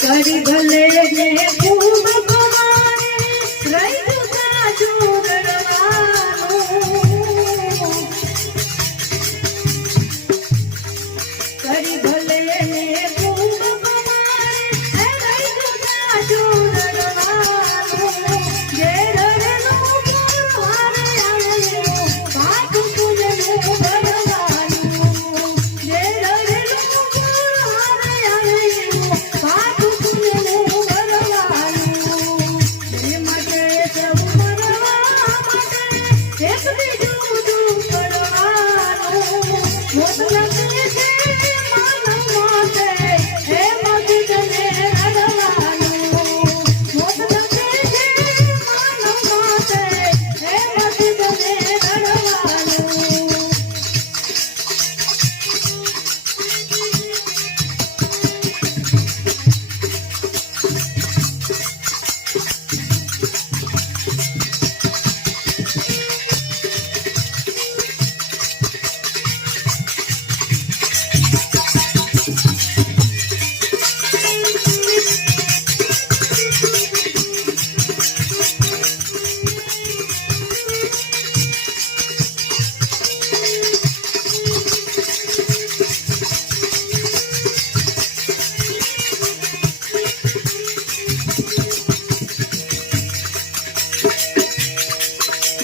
કરી ભલે ને ખૂબ કમાને રહી સાચું રડવાનું કરી ભલે ને ખૂબ કમાને રહી સાચું રડવાનું જે રડનું મારે આવ્યું પાછું પૂજનું ભરવાનું જે રડનું મારે આવ્યું પાછું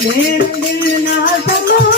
દિલ ના સપના